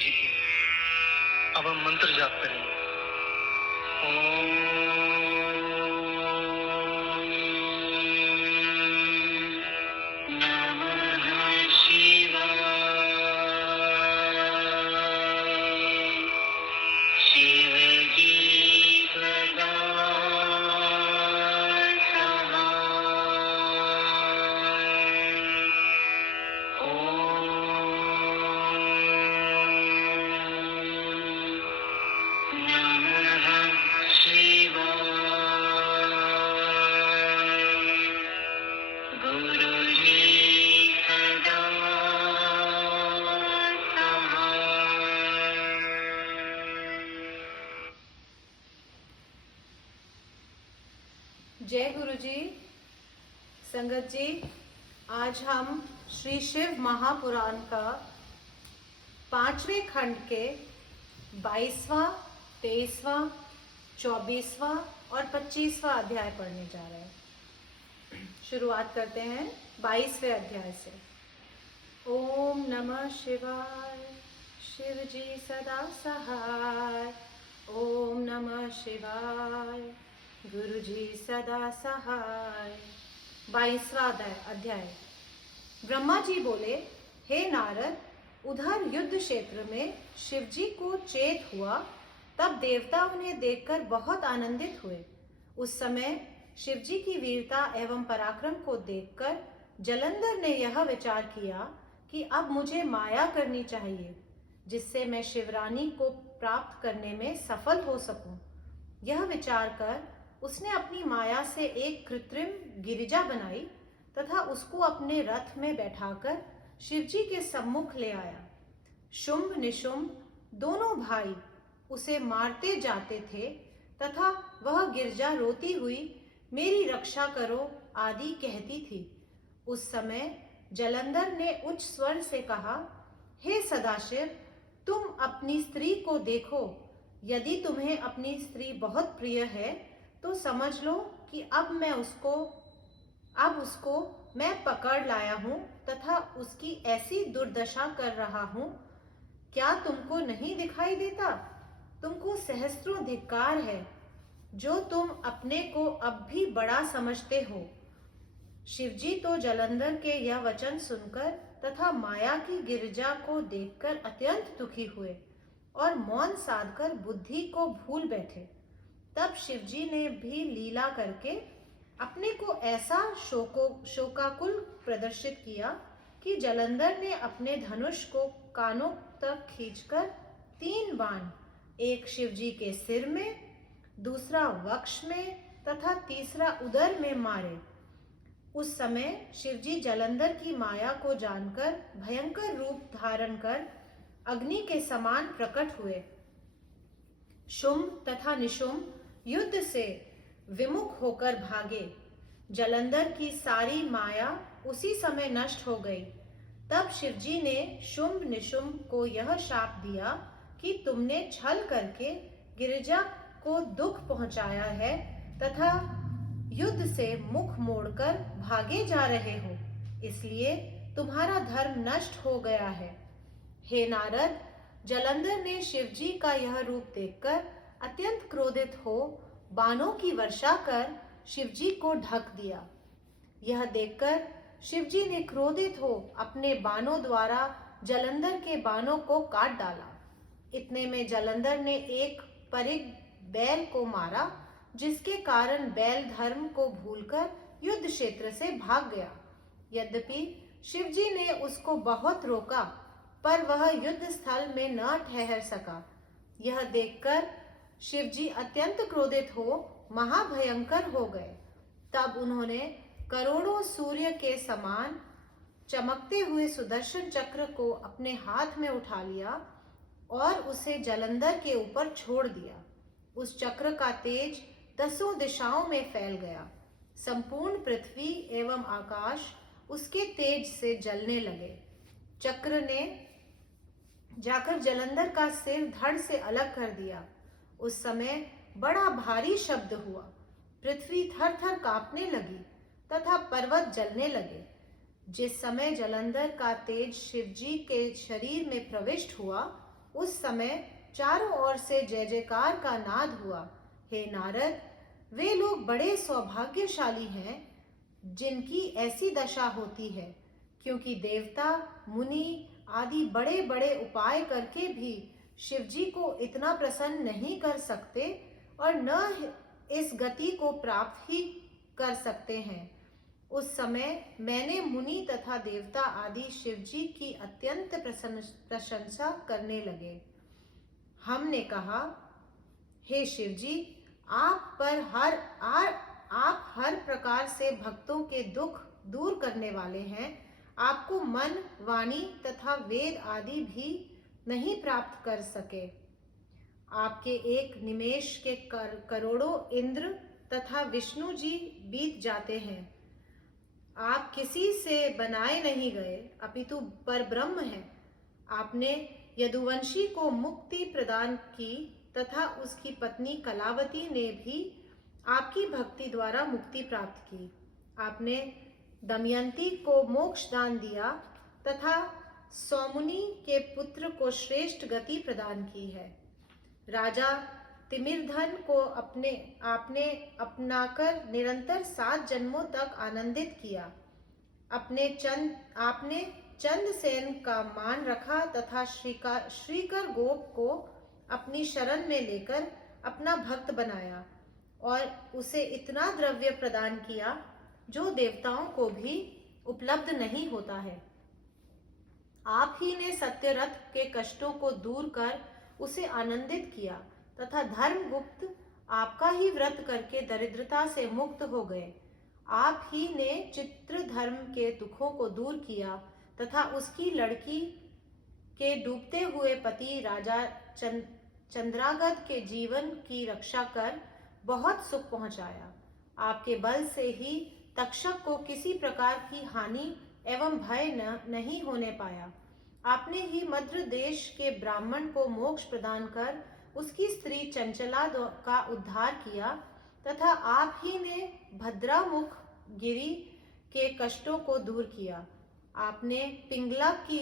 जी की। अब हम मंत्र जाप करेंगे। जय गुरु जी। संगत जी, आज हम श्री शिव महापुराण का 5वें खंड के 22वां, 23वां, 24वां और 25वां अध्याय पढ़ने जा रहे हैं। शुरुआत करते हैं 22वें अध्याय से। ओम नमः शिवाय, शिव जी सदा सहाय। ओम नमः शिवाय, गुरु जी सदा सहाय। 22वां अध्याय। ब्रह्मा जी बोले, हे नारद, उधर युद्ध क्षेत्र में शिवजी को चेत हुआ, तब देवता उन्हें देखकर बहुत आनंदित हुए। उस समय शिवजी की वीरता एवं पराक्रम को देखकर जलंधर ने यह विचार किया कि अब मुझे माया करनी चाहिए, जिससे मैं शिवरानी को प्राप्त करने में सफल हो सकूं। यह विचार कर उसने अपनी माया से एक कृत्रिम गिरिजा बनाई तथा उसको अपने रथ में बैठाकर शिवजी के सम्मुख ले आया। शुंभ निशुंभ दोनों भाई उसे मारते जाते थे तथा वह गिरजा रोती हुई मेरी रक्षा करो आदि कहती थी। उस समय जलंधर ने उच्च स्वर से कहा, हे सदाशिव, तुम अपनी स्त्री को देखो। यदि तुम्हें अपनी स्त्री बहुत प्रिय है तो समझ लो कि अब उसको मैं पकड़ लाया हूं तथा उसकी ऐसी दुर्दशा कर रहा हूं। क्या तुमको नहीं दिखाई देता? तुमको सहस्त्रों धिक्कार है जो तुम अपने को अब भी बड़ा समझते हो। शिवजी तो जलंधर के यह वचन सुनकर तथा माया की गिरिजा को देखकर अत्यंत दुखी हुए और मौन साधकर बुद्धि को भूल बैठे। तब शिवजी ने भी लीला करके अपने को ऐसा शोकाकुल प्रदर्शित किया कि जलंधर ने अपने धनुष को कानों तक खींचकर 3 बाण, एक शिवजी के सिर में, दूसरा वक्ष में तथा तीसरा उदर में मारे। उस समय शिवजी जलंधर की माया को जानकर भयंकर रूप धारण कर अग्नि के समान प्रकट हुए। शुंभ तथा निशुंभ युद्ध से विमुख होकर भागे। जलंधर की सारी माया उसी समय नष्ट हो गई। तब शिवजी ने शुंभ निशुंभ को यह शाप दिया कि तुमने छल करके गिरिजा को दुख पहुंचाया है तथा युद्ध से मुख मोड़कर भागे जा रहे हो, इसलिए तुम्हारा धर्म नष्ट हो गया है। हे नारद, जलंधर ने शिवजी का यह रूप देखकर अत्यंत क्रोधित हो बाणों की वर्षा कर शिवजी को ढक दिया। यह देखकर शिवजी ने क्रोधित हो अपने बाणों द्वारा जलंधर के बाणों को काट डाला। इतने में जलंधर ने एक परिग बैल को मारा, जिसके कारण बैल धर्म को भूलकर युद्ध क्षेत्र से भाग गया। यद्यपि शिवजी ने उसको बहुत रोका, पर वह युद्ध स्थल में न ठहर सका। यह देखकर शिवजी अत्यंत क्रोधित हो महाभयंकर हो गए। तब उन्होंने करोड़ों सूर्य के समान चमकते हुए सुदर्शन चक्र को अपने हाथ में उठा लिया और उसे जलंधर के ऊपर छोड़ दिया। उस चक्र का तेज 10 दिशाओं में फैल गया। संपूर्ण पृथ्वी एवं आकाश उसके तेज से जलने लगे। चक्र ने जाकर जलंधर का सिर धड़ से अलग कर दिया। उस समय बड़ा भारी शब्द हुआ। पृथ्वी थर थर कांपने लगी तथा पर्वत जलने लगे। जिस समय जलंधर का तेज शिवजी के शरीर में प्रविष्ट हुआ, उस समय चारों ओर से जय जयकार का नाद हुआ। हे नारद, वे लोग बड़े सौभाग्यशाली हैं जिनकी ऐसी दशा होती है, क्योंकि देवता, मुनि आदि बड़े बड़े उपाय करके भी शिवजी को इतना प्रसन्न नहीं कर सकते और न इस गति को प्राप्त ही कर सकते हैं। उस समय मैंने मुनि तथा देवता आदि शिवजी की अत्यंत प्रशंसा करने लगे। हमने कहा, हे शिवजी, आप हर प्रकार से भक्तों के दुख दूर करने वाले हैं। आपको मन, वाणी तथा वेद आदि भी नहीं प्राप्त कर सके। आपके एक निमेष के करोड़ों इंद्र तथा विष्णु जी बीत जाते हैं। आप किसी से बनाए नहीं गए, अपितु पर ब्रह्म हैं। आपने यदुवंशी को मुक्ति प्रदान की तथा उसकी पत्नी कलावती ने भी आपकी भक्ति द्वारा मुक्ति प्राप्त की। आपने दमयंती को मोक्ष दान दिया तथा सौमुनि के पुत्र को श्रेष्ठ गति प्रदान की है। राजा तिमिरधन को आपने अपनाकर निरंतर 7 जन्मों तक आनंदित किया। आपने चंद्रसेन का मान रखा तथा श्रीकर गोप को अपनी शरण में लेकर अपना भक्त बनाया और उसे इतना द्रव्य प्रदान किया जो देवताओं को भी उपलब्ध नहीं होता है। आप ही ने सत्यरथ के कष्टों को दूर कर उसे आनंदित किया तथा धर्मगुप्त आपका ही व्रत करके दरिद्रता से मुक्त हो गए। आप ही ने चित्रधर्म के दुखों को दूर किया तथा उसकी लड़की के डूबते हुए पति राजा चंद्रागत के जीवन की रक्षा कर बहुत सुख पहुंचाया। आपके बल से ही तक्षक को किसी प्रकार की हानि एवं भय नहीं होने पाया। आपने ही मद्र देश के ब्राह्मण को मोक्ष प्रदान कर उसकी स्त्री चंचला का उद्धार किया तथा आप ही ने भद्रामुख गिरी के कष्टों को दूर किया। आपने पिंगला की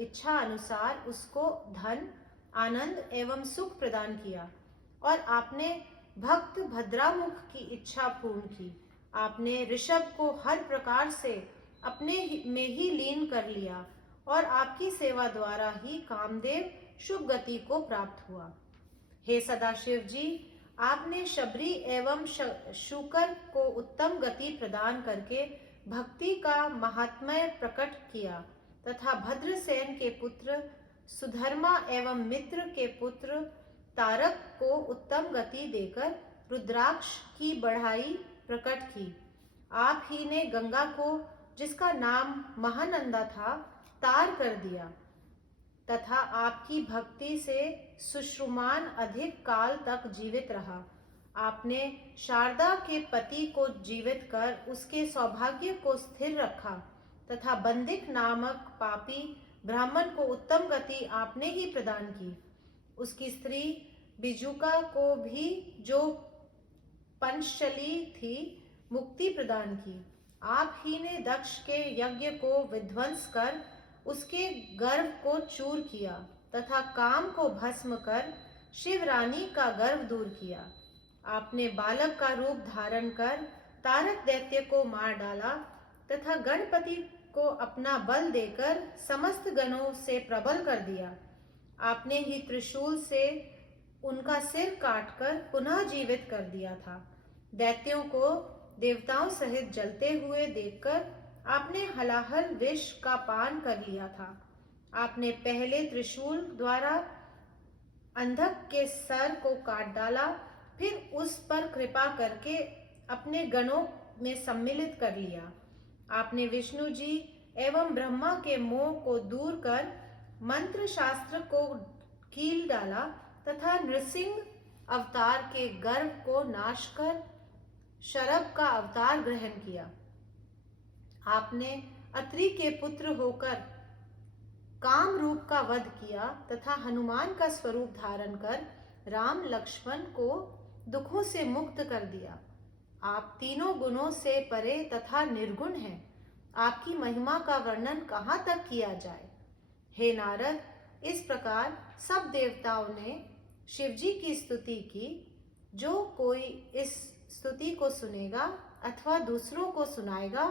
इच्छा अनुसार उसको धन, आनंद एवं सुख प्रदान किया और आपने भक्त भद्रामुख की इच्छा पूर्ण की। आपने ऋषभ को हर प्रकार से अपने में ही लीन कर लिया और आपकी सेवा द्वारा ही कामदेव शुभ गति को प्राप्त हुआ। हे सदाशिव जी, आपने शबरी एवं शुकर को उत्तम गति प्रदान करके भक्ति का महात्म्य प्रकट किया तथा भद्रसेन के पुत्र सुधर्मा एवं मित्र के पुत्र तारक को उत्तम गति देकर रुद्राक्ष की बढ़ाई प्रकट की। आप ही ने गंगा को, जिसका नाम महानंदा था, तार कर दिया तथा आपकी भक्ति से सुश्रुमान अधिक काल तक जीवित रहा। आपने शारदा के पति को जीवित कर उसके सौभाग्य को स्थिर रखा तथा बंदिक नामक पापी ब्राह्मण को उत्तम गति आपने ही प्रदान की। उसकी स्त्री बिजुका को भी, जो पंचशली थी, मुक्ति प्रदान की। आप ही ने दक्ष के यज्ञ को विध्वंस कर उसके गर्भ को चूर किया तथा काम को भस्म कर शिवरानी का गर्भ दूर किया। आपने बालक का रूप धारण कर तारक दैत्य को मार डाला तथा गणपति को अपना बल देकर समस्त गणों से प्रबल कर दिया। आपने ही त्रिशूल से उनका सिर काटकर पुनः जीवित कर दिया था। दैत्यों को देवताओं सहित जलते हुए देखकर आपने हलाहल विष का पान कर लिया था। आपने पहले त्रिशूल द्वारा अंधक के सर को काट डाला, फिर उस पर कृपा करके अपने गणों में सम्मिलित कर लिया। आपने विष्णु जी एवं ब्रह्मा के मोह को दूर कर मंत्र शास्त्र को कील डाला तथा नृसिंह अवतार के गर्भ को नाश कर शरभ का अवतार ग्रहण किया। आपने अत्रि के पुत्र होकर काम रूप का वध किया तथा हनुमान का स्वरूप धारण कर राम लक्ष्मण को दुखों से मुक्त कर दिया। आप तीनों गुणों से परे तथा निर्गुण हैं। आपकी महिमा का वर्णन कहाँ तक किया जाए। हे नारद, इस प्रकार सब देवताओं ने शिवजी की स्तुति की। जो कोई इस स्तुति को सुनेगा अथवा दूसरों को सुनाएगा,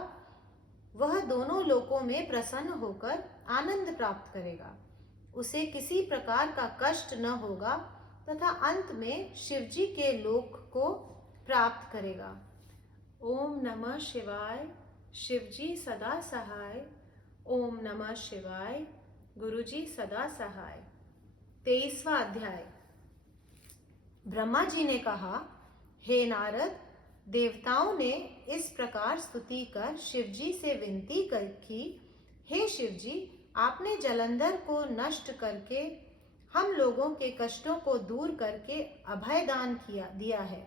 वह दोनों लोकों में प्रसन्न होकर आनंद प्राप्त करेगा। उसे किसी प्रकार का कष्ट न होगा तथा अंत में शिवजी के लोक को प्राप्त करेगा। ओम नमः शिवाय। शिवजी सदा सहाय। ओम नमः शिवाय। गुरुजी सदा सहाय। 23वां अध्याय। ब्रह्मा जी ने कहा, हे नारद, देवताओं ने इस प्रकार स्तुति कर शिवजी से विनती की, हे शिवजी, आपने जलंधर को नष्ट करके हम लोगों के कष्टों को दूर करके अभय दान दिया है।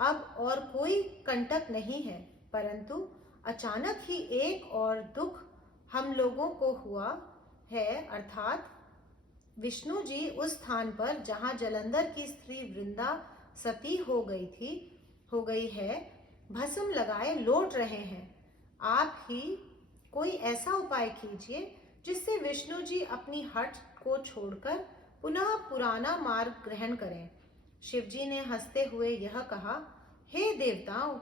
अब और कोई कंटक नहीं है, परंतु अचानक ही एक और दुख हम लोगों को हुआ है, अर्थात विष्णु जी उस स्थान पर जहाँ जलंधर की स्त्री वृंदा सती हो गई है, भस्म लगाए लौट रहे हैं। आप ही कोई ऐसा उपाय कीजिए जिससे विष्णु जी अपनी हठ को छोड़कर पुनः पुराना मार्ग ग्रहण करें। शिवजी ने हंसते हुए यह कहा, हे देवताओं,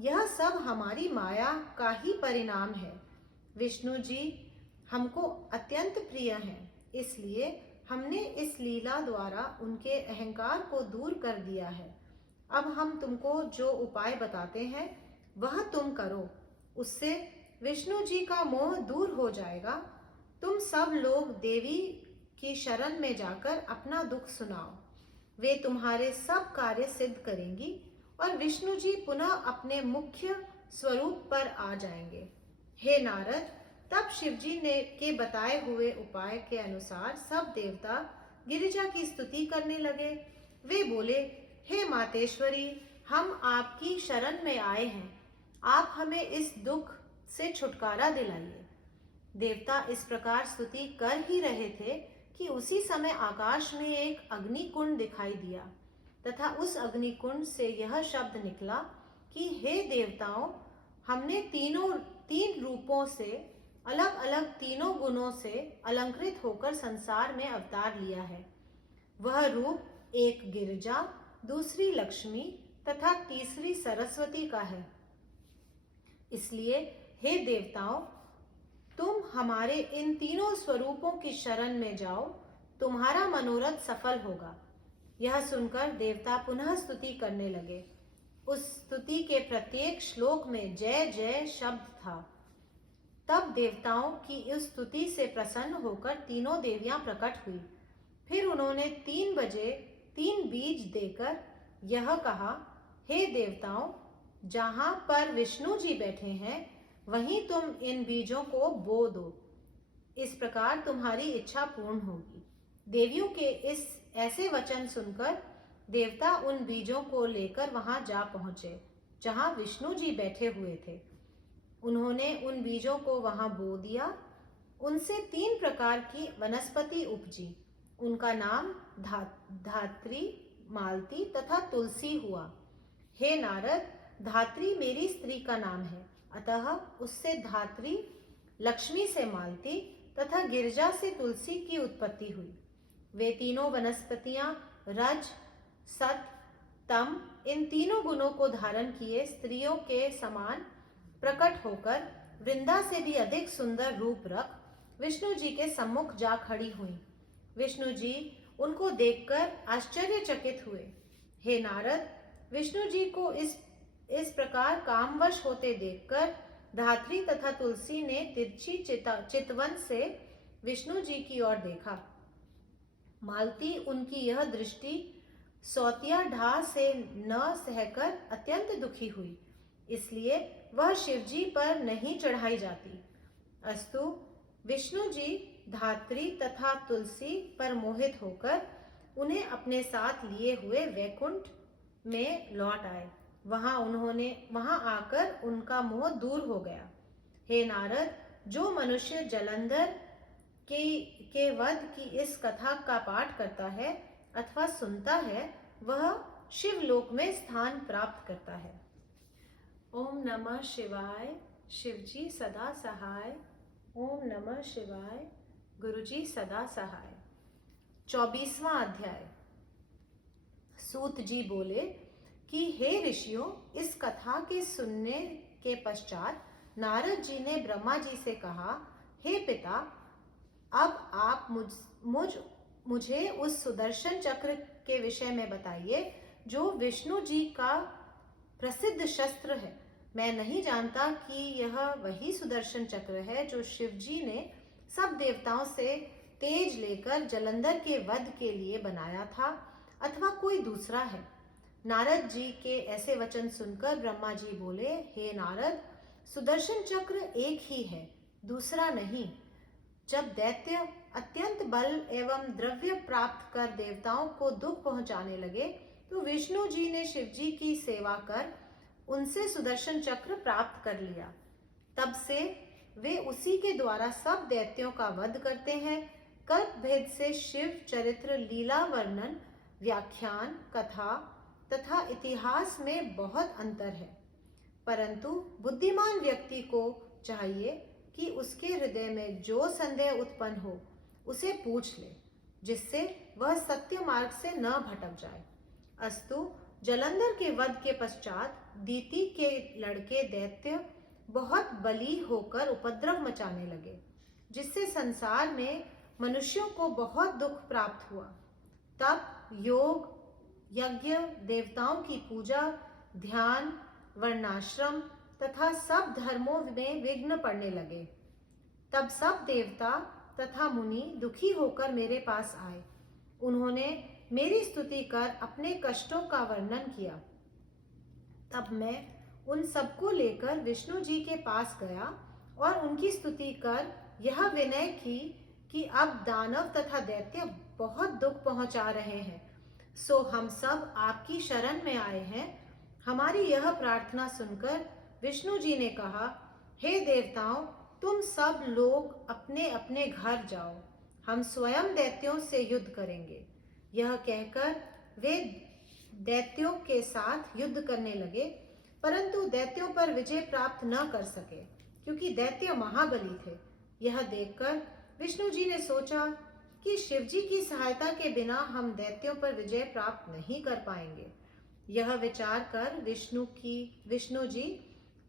यह सब हमारी माया का ही परिणाम है। विष्णु जी हमको अत्यंत प्रिय हैं, इसलिए हमने इस लीला द्वारा उनके अहंकार को दूर कर दिया है। अब हम तुमको जो उपाय बताते हैं वह तुम करो, उससे विष्णु जी का मोह दूर हो जाएगा। तुम सब लोग देवी की शरण में जाकर अपना दुख सुनाओ, वे तुम्हारे सब कार्य सिद्ध करेंगी और विष्णु जी पुनः अपने मुख्य स्वरूप पर आ जाएंगे। हे नारद, तब शिवजी के बताए हुए उपाय के अनुसार सब देवता गिरिजा की स्तुति करने लगे। वे बोले, हे मातेश्वरी, हम आपकी शरण में आए हैं, आप हमें इस दुख से छुटकारा दिलाइए। देवता इस प्रकार स्तुति कर ही रहे थे कि उसी समय आकाश में एक अग्निकुंड दिखाई दिया तथा उस अग्निकुंड से यह शब्द निकला कि हे देवताओं, हमने तीन रूपों से अलग अलग तीनों गुणों से अलंकृत होकर संसार में अवतार लिया है। वह रूप एक गिरिजा, दूसरी लक्ष्मी तथा तीसरी सरस्वती का है। इसलिए हे देवताओं, तुम हमारे इन तीनों स्वरूपों की शरण में जाओ, तुम्हारा मनोरथ सफल होगा। यह सुनकर देवता पुनः स्तुति करने लगे। उस स्तुति के प्रत्येक श्लोक में जय जय शब्द था। तब देवताओं की उस स्तुति से प्रसन्न होकर तीनों देवियां प्रकट हुई। फिर उन्होंने 3 बजे 3 बीज देकर यह कहा, हे देवताओं, जहां पर विष्णु जी बैठे हैं वहीं तुम इन बीजों को बो दो। इस प्रकार तुम्हारी इच्छा पूर्ण होगी। देवियों के इस ऐसे वचन सुनकर देवता उन बीजों को लेकर वहां जा पहुंचे जहां विष्णु जी बैठे हुए थे। उन्होंने उन बीजों को वहां बो दिया। उनसे 3 प्रकार की वनस्पति उपजी। उनका नाम धात्री, मालती तथा तुलसी हुआ। हे नारद, धात्री मेरी स्त्री का नाम है, अतः उससे धात्री, लक्ष्मी से मालती तथा गिरिजा से तुलसी की उत्पत्ति हुई। वे तीनों वनस्पतियां रज, सत, तम इन तीनों गुणों को धारण किए स्त्रियों के समान प्रकट होकर वृंदा से भी अधिक सुंदर रूप रख विष्णु जी के सम्मुख जा खड़ी हुई। विष्णु जी उनको देखकर आश्चर्यचकित हुए। हे नारद, विष्णु जी को इस प्रकार कामवश होते देखकर धात्री तथा तुलसी ने तिरछी चितवन से विष्णु जी की ओर देखा। मालती उनकी यह दृष्टि सौतिया ढा से न सहकर अत्यंत दुखी हुई, इसलिए वह शिवजी पर नहीं चढ़ाई जाती। अस्तु, विष्णु जी धात्री तथा तुलसी पर मोहित होकर उन्हें अपने साथ लिए हुए वैकुंठ में लौट आए। वहां आकर उनका मोह दूर हो गया। हे नारद, जो मनुष्य जलंधर के वध की इस कथा का पाठ करता है अथवा सुनता है, वह शिवलोक में स्थान प्राप्त करता है। ओम नमः शिवाय। शिवजी सदा सहाय। ओम नमः शिवाय। गुरुजी सदा सहाय। 24वां अध्याय। सूत जी बोले कि हे ऋषियों, इस कथा के सुनने के पश्चात नारद जी ने ब्रह्मा जी से कहा, हे पिता, अब आप मुझे उस सुदर्शन चक्र के विषय में बताइए जो विष्णु जी का प्रसिद्ध शस्त्र है। मैं नहीं जानता कि यह वही सुदर्शन चक्र है जो शिव जी ने सब देवताओं से तेज लेकर जलंधर के वध के लिए बनाया था, अथवा कोई दूसरा है। नारद जी के ऐसे वचन सुनकर ब्रह्मा जी बोले, हे नारद, सुदर्शन चक्र एक ही है, दूसरा नहीं। जब दैत्य अत्यंत बल एवं द्रव्य प्राप्त कर देवताओं को दुख पहुंचाने लगे तो विष्णु जी ने शिव जी की सेवा कर उनसे सुदर्शन चक्र प्राप्त कर लिया। तब से वे उसी के द्वारा सब दैत्यों का वध करते हैं। कल्प भेद से शिव चरित्र, लीला वर्णन, व्याख्यान, कथा तथा इतिहास में बहुत अंतर है, परंतु बुद्धिमान व्यक्ति को चाहिए कि उसके हृदय में जो संदेह उत्पन्न हो उसे पूछ ले, जिससे वह सत्य मार्ग से न भटक जाए। अस्तु, जलंधर के वध के पश्चात दीति के लड़के दैत्य बहुत बली होकर उपद्रव मचाने लगे, जिससे संसार में मनुष्यों को बहुत दुख प्राप्त हुआ। तब योग, यज्ञ, देवताओं की पूजा, ध्यान, वर्णाश्रम तथा सब धर्मों में विघ्न पड़ने लगे। तब सब देवता तथा मुनि दुखी होकर मेरे पास आए। उन्होंने मेरी स्तुति कर अपने कष्टों का वर्णन किया। तब मैं उन सबको लेकर विष्णु जी के पास गया और उनकी स्तुति कर यह विनय की कि अब दानव तथा दैत्य बहुत दुख पहुंचा रहे हैं, सो हम सब आपकी शरण में आए हैं। हमारी यह प्रार्थना सुनकर विष्णु जी ने कहा, हे देवताओं, तुम सब लोग अपने अपने घर जाओ, हम स्वयं दैत्यों से युद्ध करेंगे। यह कहकर वे दैत्यों के साथ युद्ध करने लगे, परंतु दैत्यों पर विजय प्राप्त न कर सके, क्योंकि दैत्य महाबली थे। यह देखकर विष्णु जी ने सोचा कि शिव जी की सहायता के बिना हम दैत्यों पर विजय प्राप्त नहीं कर पाएंगे। यह विचार कर विष्णु जी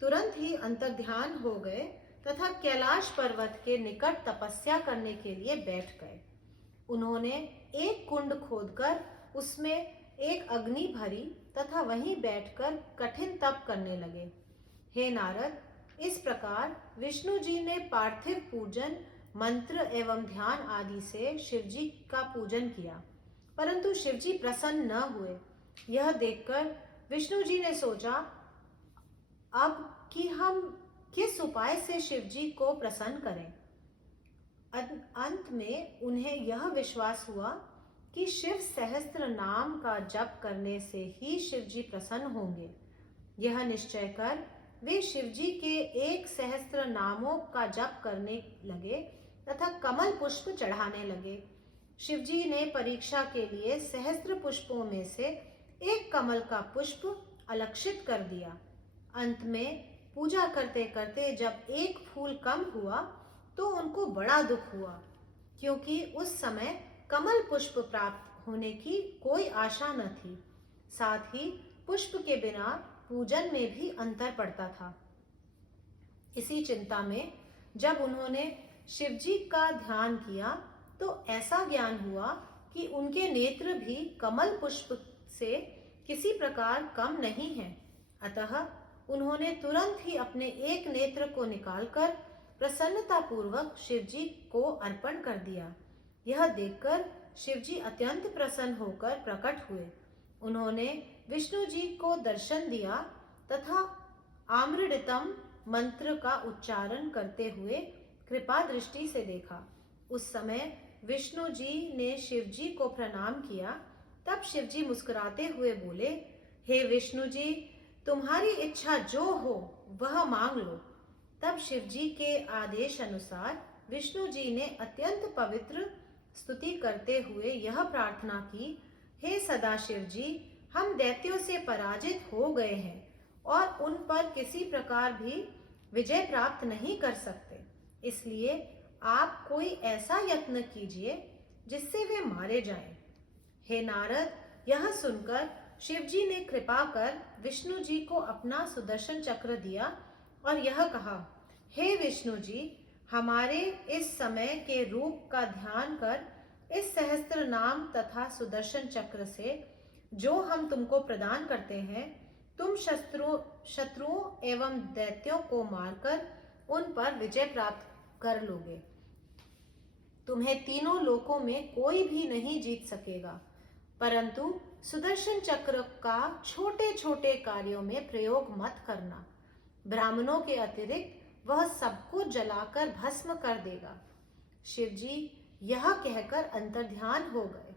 तुरंत ही अंतर्ध्यान हो गए तथा कैलाश पर्वत के निकट तपस्या करने के लिए बैठ गए। उन्होंने एक कुंड खोदकर उसमें एक अग्नि भरी तथा वहीं बैठकर कठिन तप करने लगे। हे नारद, इस प्रकार विष्णु जी ने पार्थिव पूजन, मंत्र एवं ध्यान आदि से शिव जी का पूजन किया, परंतु शिव जी प्रसन्न न हुए। यह देखकर विष्णु जी ने सोचा, अब कि हम किस उपाय से शिव जी को प्रसन्न करें। अंत में उन्हें यह विश्वास हुआ कि शिव सहस्त्र नाम का जप करने से ही शिव जी प्रसन्न होंगे। यह निश्चय कर वे शिव जी के 1 सहस्त्र नामों का जप करने लगे तथा कमल पुष्प चढ़ाने लगे। शिव जी ने परीक्षा के लिए सहस्त्र पुष्पों में से एक कमल का पुष्प अलक्षित कर दिया। अंत में पूजा करते करते जब एक फूल कम हुआ तो उनको बड़ा दुख हुआ, क्योंकि उस समय कमल पुष्प प्राप्त होने की कोई आशा न थी। साथ ही पुष्प के बिना पूजन में भी अंतर पड़ता था। इसी चिंता में जब उन्होंने शिव जी का ध्यान किया तो ऐसा ज्ञान हुआ कि उनके नेत्र भी कमल पुष्प से किसी प्रकार कम नहीं हैं। अतः उन्होंने तुरंत ही अपने एक नेत्र को निकालकर प्रसन्नता पूर्वक शिव जी को अर्पण कर दिया। यह देखकर शिव जी अत्यंत प्रसन्न होकर प्रकट हुए। उन्होंने विष्णु जी को दर्शन दिया तथा आम्रडितम मंत्र का उच्चारण करते हुए कृपा दृष्टि से देखा। उस समय विष्णु जी ने शिव जी को प्रणाम किया। तब शिव जी मुस्कुराते हुए बोले, हे विष्णु जी, तुम्हारी इच्छा जो हो वह मांग लो। तब शिव जी के आदेश अनुसार विष्णु जी ने अत्यंत पवित्र स्तुति करते हुए यह प्रार्थना की, हे सदाशिव जी, हम दैत्यों से पराजित हो गए हैं और उन पर किसी प्रकार भी विजय प्राप्त नहीं कर सकते, इसलिए आप कोई ऐसा यत्न कीजिए जिससे वे मारे जाएं। हे नारद, यह सुनकर शिवजी ने कृपा कर विष्णु जी को अपना सुदर्शन चक्र दिया और यह कहा, हे विष्णु जी, हमारे इस समय के रूप का ध्यान कर इस सहस्त्र नाम तथा सुदर्शन चक्र से जो हम तुमको प्रदान करते हैं, तुम शत्रुओं एवं दैत्यों को मारकर उन पर विजय प्राप्त कर लोगे। तुम्हें तीनों लोकों में कोई भी नहीं जीत सकेगा, परंतु सुदर्शन चक्र का छोटे छोटे कार्यों में प्रयोग मत करना। ब्राह्मणों के अतिरिक्त वह सबको जलाकर भस्म कर देगा। शिवजी यह कहकर अंतर्ध्यान हो गए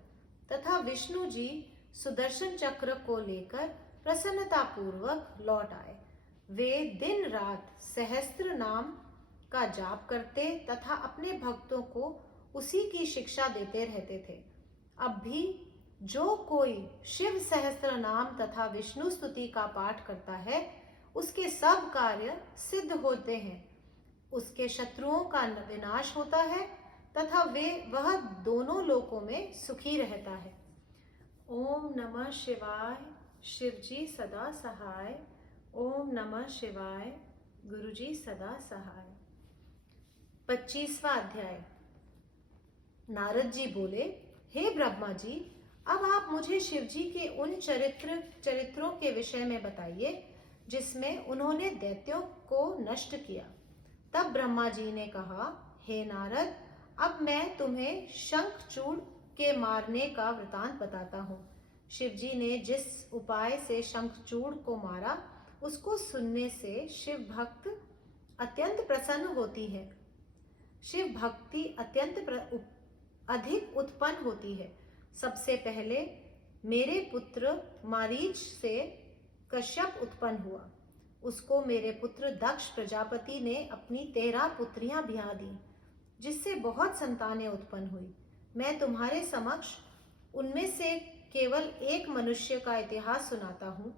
तथा विष्णु जी सुदर्शन चक्र को लेकर प्रसन्नता पूर्वक लौट आए। वे दिन रात सहस्त्र नाम का जाप करते तथा अपने भक्तों को उसी की शिक्षा देते रहते थे। अब भी जो कोई शिव सहस्त्र नाम तथा विष्णु स्तुति का पाठ करता है, उसके सब कार्य सिद्ध होते हैं, उसके शत्रुओं का विनाश होता है तथा वह दोनों लोकों में सुखी रहता है। ओम नमः शिवाय। शिवजी सदा सहाय। ओम नमः शिवाय। गुरुजी सदा सहाय। 25वां अध्याय। नारद जी बोले, हे ब्रह्मा जी, अब आप मुझे शिवजी के उन चरित्रों के विषय में बताइए जिसमें उन्होंने दैत्यों को नष्ट किया। तब ब्रह्मा जी ने कहा, हे नारद, अब मैं तुम्हें शंखचूड़ के मारने का वृतांत बताता हूँ। शिवजी ने जिस उपाय से शंखचूड़ को मारा, उसको सुनने से शिव भक्त अत्यंत प्रसन्न होती है। शिव भक्ति अधिक उत्पन्न होती है। सबसे पहले मेरे पुत्र मारीच से कश्यप उत्पन्न हुआ। उसको मेरे पुत्र दक्ष प्रजापति ने अपनी 13 पुत्रियां ब्याह दी, जिससे बहुत संतानें उत्पन्न हुई। मैं तुम्हारे समक्ष उनमें से केवल एक मनुष्य का इतिहास सुनाता हूँ,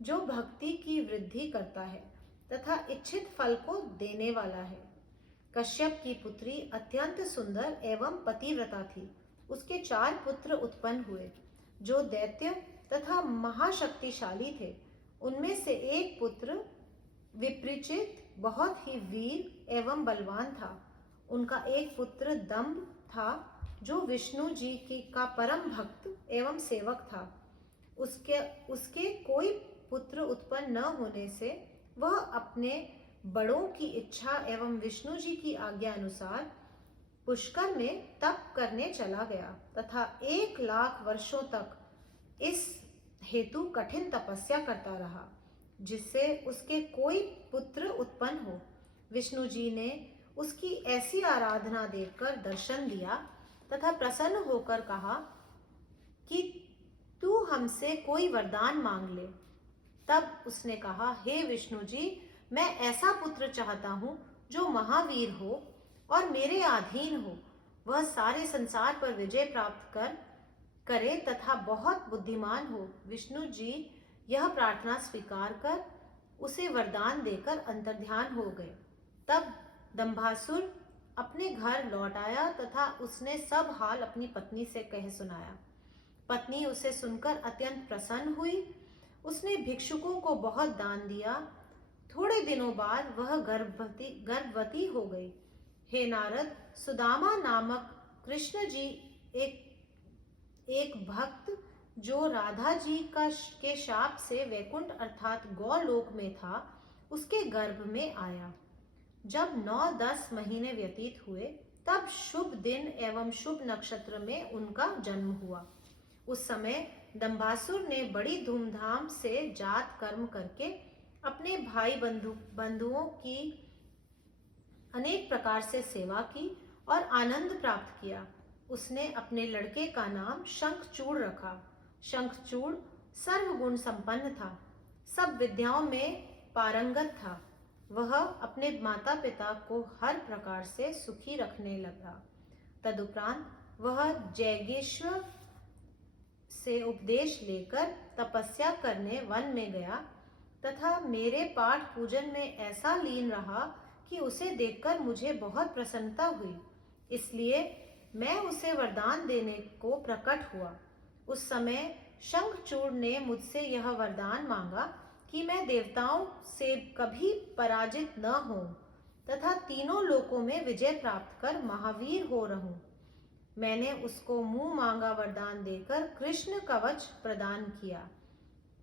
जो भक्ति की वृद्धि करता है तथा इच्छित फल को देने वाला है। कश्यप की पुत्री अत्यंत सुंदर एवं पतिव्रता थी। उसके 4 पुत्र उत्पन्न हुए, जो दैत्य तथा महाशक्तिशाली थे। उनमें से एक पुत्र विप्रचित बहुत ही वीर एवं बलवान था। उनका एक पुत्र दंभ था, जो विष्णु जी का परम भक्त एवं सेवक था। उसके कोई पुत्र उत्पन्न न होने से वह अपने बड़ों की इच्छा एवं विष्णु जी की आज्ञा अनुसार पुष्कर में तप करने चला गया तथा 1 लाख वर्षों तक इस हेतु कठिन तपस्या करता रहा, जिससे उसके कोई पुत्र उत्पन्न हो। विष्णु जी ने उसकी ऐसी आराधना देखकर दर्शन दिया तथा प्रसन्न होकर कहा कि तू हमसे कोई वरदान मांग ले। तब उसने कहा, हे विष्णु जी, मैं ऐसा पुत्र चाहता हूँ जो महावीर हो और मेरे अधीन हो। वह सारे संसार पर विजय प्राप्त करे तथा बहुत बुद्धिमान हो। विष्णु जी यह प्रार्थना स्वीकार कर उसे वरदान देकर अंतर्ध्यान हो गए। तब दंभासुर अपने घर लौट आया तथा उसने सब हाल अपनी पत्नी से कह सुनाया। पत्नी उसे सुनकर अत्यंत प्रसन्न हुई। उसने भिक्षुकों को बहुत दान दिया। थोड़े दिनों बाद वह गर्भवती हो गई। हे नारद, सुदामा नामक कृष्ण जी एक भक्त जो राधा जी के शाप से वैकुंठ अर्थात गौलोक में था, उसके गर्भ में आया। जब 9-10 महीने व्यतीत हुए, तब शुभ दिन एवं शुभ नक्षत्र में उनका जन्म हुआ। उस समय दंभासुर ने बड़ी धूमधाम से जात कर्म करके अपने भाई बंधुओं की अनेक प्रकार से सेवा की और आनंद प्राप्त किया। उसने अपने लड़के का नाम शंखचूड़ रखा। शंखचूड़ सर्वगुण संपन्न था, सब विद्याओं में पारंगत था। वह अपने माता पिता को हर प्रकार से सुखी रखने लगा। तदुपरांत वह जैगेश्वर से उपदेश लेकर तपस्या करने वन में गया तथा मेरे पाठ पूजन में ऐसा लीन रहा कि उसे देखकर मुझे बहुत प्रसन्नता हुई। इसलिए मैं उसे वरदान देने को प्रकट हुआ। उस समय शंखचूड़ ने मुझसे यह वरदान मांगा कि मैं देवताओं से कभी पराजित न हो तथा तीनों लोकों में विजय प्राप्त कर महावीर हो रहूं। मैंने उसको मुंह मांगा वरदान देकर कृष्ण कवच प्रदान किया।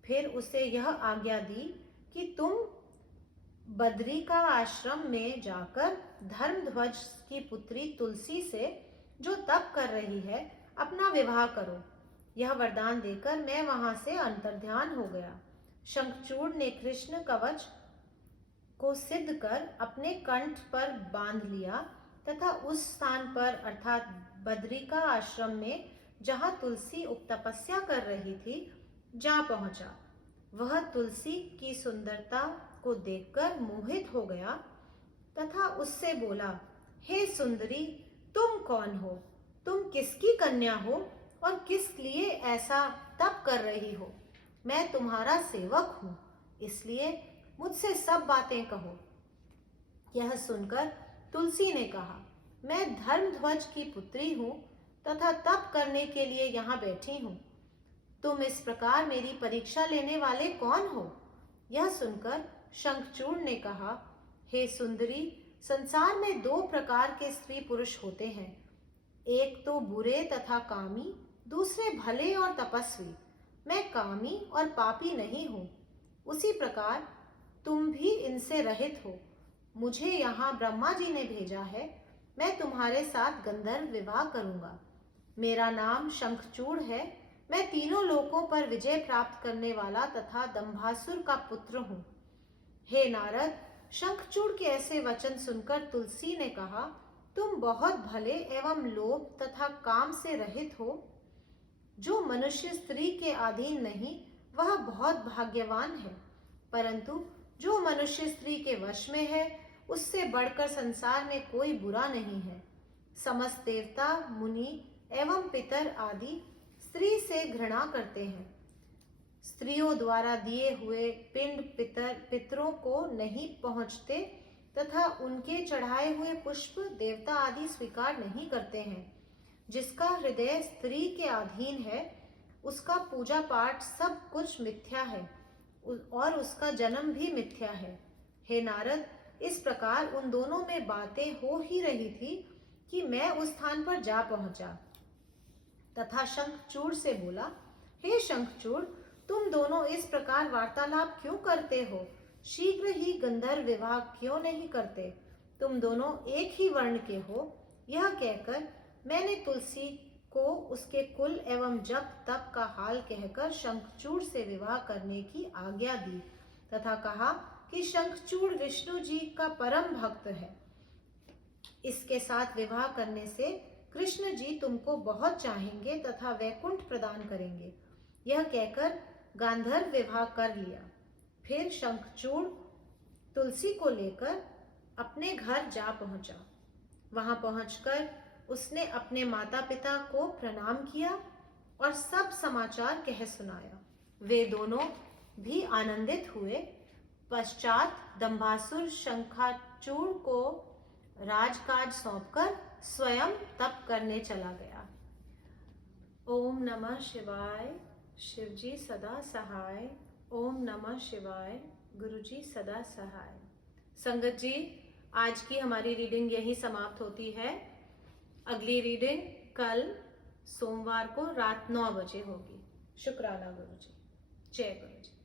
फिर उसे यह आज्ञा दी कि तुम बद्री का आश्रम में जाकर धर्मध्वज की पुत्री तुलसी से, जो तप कर रही है, अपना विवाह करो। यह वरदान देकर मैं वहां से अंतर्ध्यान हो गया। शंखचूड़ ने कृष्ण कवच को सिद्ध कर अपने कंठ पर बांध लिया तथा उस स्थान पर अर्थात बद्रिका आश्रम में जहाँ तुलसी उपतपस्या कर रही थी जा पहुंचा। वह तुलसी की सुंदरता को देखकर मोहित हो गया तथा उससे बोला, हे सुंदरी, तुम कौन हो? तुम किसकी कन्या हो और किस लिए ऐसा तप कर रही हो? मैं तुम्हारा सेवक हूँ, इसलिए मुझसे सब बातें कहो। यह सुनकर तुलसी ने कहा, मैं धर्मध्वज की पुत्री हूँ तथा तप करने के लिए यहाँ बैठी हूँ। तुम इस प्रकार मेरी परीक्षा लेने वाले कौन हो? यह सुनकर शंखचूड़ ने कहा, हे सुंदरी, संसार में दो प्रकार के स्त्री पुरुष होते हैं, एक तो बुरे तथा कामी, दूसरे भले और तपस्वी। मैं कामी और पापी नहीं हूँ। उसी प्रकार तुम भी इनसे रहित हो। मुझे यहाँ ब्रह्मा जी ने भेजा है। मैं तुम्हारे साथ गंधर्व विवाह करूंगा। मेरा नाम शंखचूड़ है। मैं तीनों लोकों पर विजय प्राप्त करने वाला तथा दंभासुर का पुत्र हूँ। हे नारद, शंखचूड़ के ऐसे वचन सुनकर तुलसी ने कहा, तुम बहुत भले एवं लोभ तथा काम से रहित हो। जो मनुष्य स्त्री के अधीन नहीं, वह बहुत भाग्यवान है, परंतु जो मनुष्य स्त्री के वश में है, उससे बढ़कर संसार में कोई बुरा नहीं है। समस्त देवता, मुनि एवं पितर आदि स्त्री से घृणा करते हैं। स्त्रियों द्वारा दिए हुए पिंड पितरों को नहीं पहुंचते तथा उनके चढ़ाए हुए पुष्प देवता आदि स्वीकार नहीं करते हैं। जिसका हृदय स्त्री के अधीन है, उसका पूजा पाठ सब कुछ मिथ्या है और उसका जन्म भी मिथ्या है। हे नारद, इस प्रकार उन दोनों में बातें हो ही रही थी कि मैं उस स्थान पर जा पहुंचा तथा शंखचूड़ से बोला, हे शंखचूड़, तुम दोनों इस प्रकार वार्तालाप क्यों करते हो? शीघ्र ही गंधर्व विवाह क्यों नहीं करते? तुम दोनों एक ही वर्ण के हो। यह कहकर मैंने तुलसी को उसके कुल एवं जप तप का हाल कहकर शंखचूड़ से विवाह करने की आज्ञा दी तथा कहा कि शंखचूड़ विष्णु जी का परम भक्त है। इसके साथ विवाह करने से कृष्ण जी तुमको बहुत चाहेंगे तथा वैकुंठ प्रदान करेंगे। यह कहकर गांधर्व विवाह कर लिया। फिर शंखचूड़ तुलसी को लेकर अपने घर जा पहुंचा। वहां पहुंचकर उसने अपने माता पिता को प्रणाम किया और सब समाचार कह सुनाया। वे दोनों भी आनंदित हुए। पश्चात दंभासुर शंखाचूड़ को राजकाज सौंपकर स्वयं तप करने चला गया। ओम नमः शिवाय। शिवजी सदा सहाय। ओम नमः शिवाय। गुरुजी सदा सहाय। संगत जी, आज की हमारी रीडिंग यहीं समाप्त होती है। अगली रीडिंग कल सोमवार को रात 9 बजे होगी। शुक्राना गुरुजी। जय गुरुजी।